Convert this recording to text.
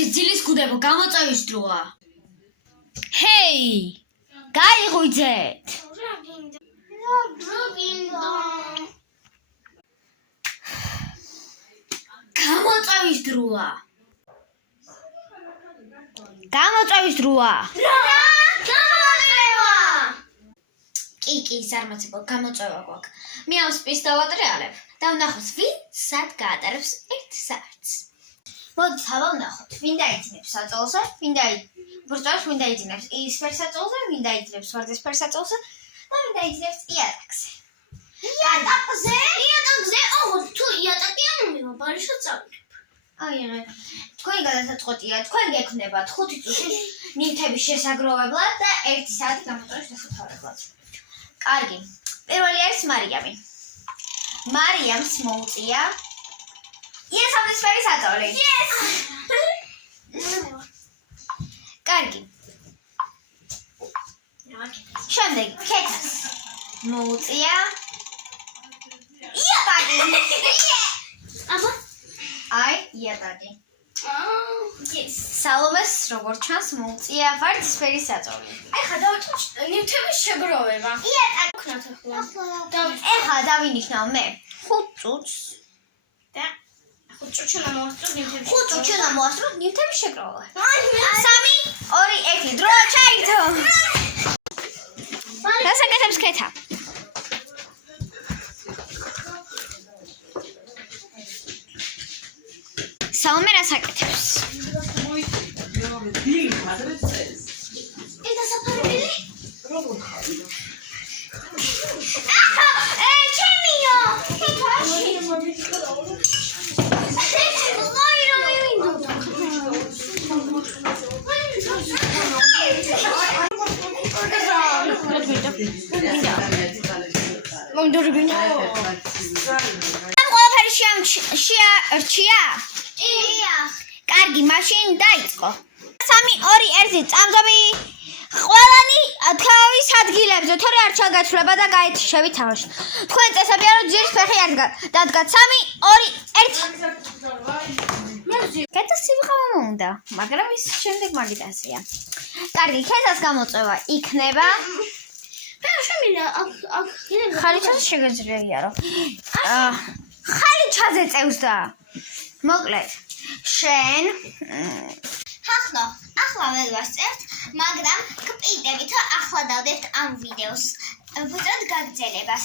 ხუჭი ძილის გუდებო გამოწევის დროა. ჰეი! გაიღვიძეთ! გამოწევის დროა. გამოწევის დროა. კი, ზარმაცებო, გამოწევა გვაქვს. მე ამ სპის დავატრიალებ და ვნახოთ, ვინ სად გაატარებს 1 საათს. მოდით, აბა ვნახოთ. ვინ დაიძინებს საწოლზე, ვინ დაიძინებს ისფერ საწოლზე, ვინ დაიძინებს ვარდისფერ საწოლზე და ვინ დაიძინებს იატაკზე. იატაკზე? ოღონდ თუ იატაკი ამომივა, ბარიშო წავიდებ. აი, თქვენი გადასაწყვეტია, თქვენ გექნებათ 5 წუთის ნივთების შესაგროვებლად და 1 საათი გამოწვევის დასაფარებლად. კარგი. პირველი არის მარიამი. მარიამს მოუწია იესაბისფერი საწოლი. კარგი. შემდეგი ქეთას მოუწია იატაკი. აბა, აი, იატაკი. სალომეს როგორც ჩანს მოუწია ვარდისფერი საწოლი. ეხლა დავიწყოთ ნივთების შეგროვება. იატაკი ვქნათ ახლა. ეხლა დავინიშნავ მე 5 წუთს და 5 წუთში უნდა მოვასწროთ ნივთების. 5 წუთში უნდა მოვასწროთ ნივთების შეგროვა. 3, 2, 1 დრო ჩაითო. დასაკეთებს ქეთა. სალომე რას აკეთებს? ჩემიო! ყველაფერი შეარჩია? კარგი, მაშინ დაიწყო. 3, 2, 1 წამზობი ყველანი თაობის ადგილებზე, თორე არ ჩაგაცვლება და გაეთიშებით თამაში. თქვენ წესებია რომ ძირის ფეხი არ დადგათ. 3, 2, 1 გადასივყავა უნდა, მაგრამ ის შემდეგ მაგიტასია. კარგი, ქეთას გამოწვევა იქნება. ხალიჩას შეგეძლია რომ ხალიჩაზე წევს და მოკლედ შენ ახლა ვერ ვასწევთ, მაგრამ გპირდებით ახლა დავდებთ ამ ვიდეოს. ვუწევთ გაგრძელებას.